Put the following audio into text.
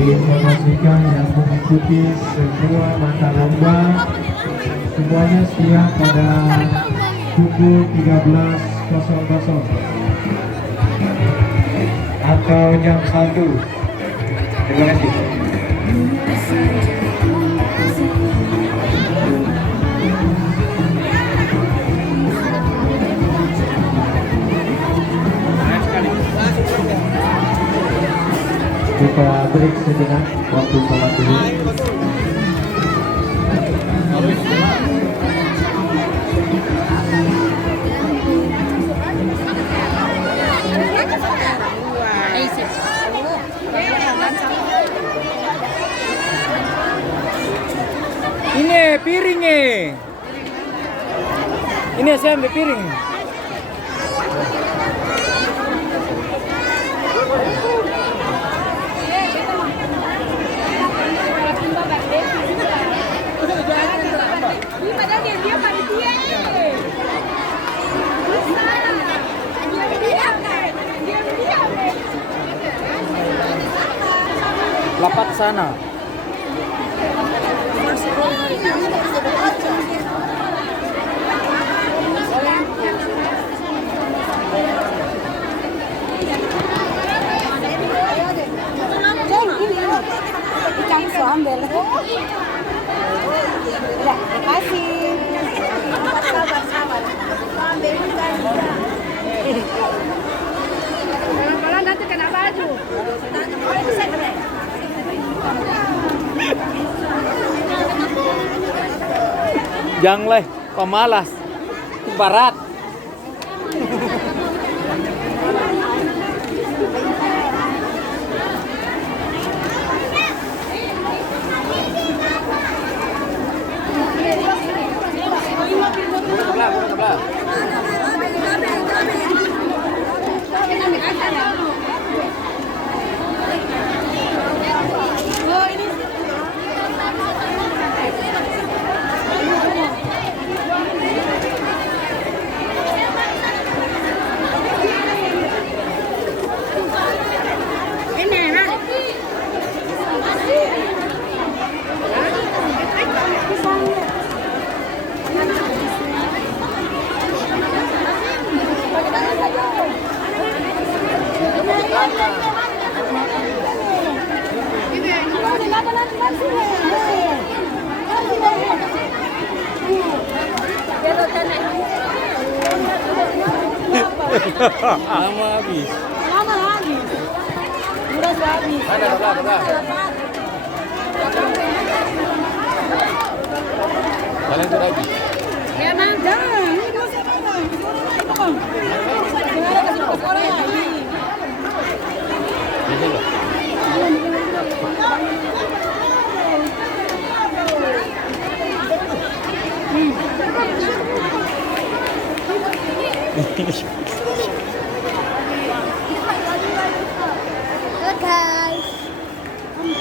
diinformasikan yang mengikuti semua mata lomba semuanya siap pada pukul 13.00 atau jam 1. Terima kasih. Kita break sejenak waktu sholat dulu. Ini piringnya. Ini saya ambil piring. Lapat sana. Ambil. Ya, terima kasih. Sabar. Ambil bukan. Kalau nanti kena baju. Jangan leh, pemalas. Barat. Lama habis. Udah habis. Ada. Kalian sudah habis. Ya, Mang. Jangan. Ini dulu saya pegang. Jangan kasih ke orang ya. Ini loh.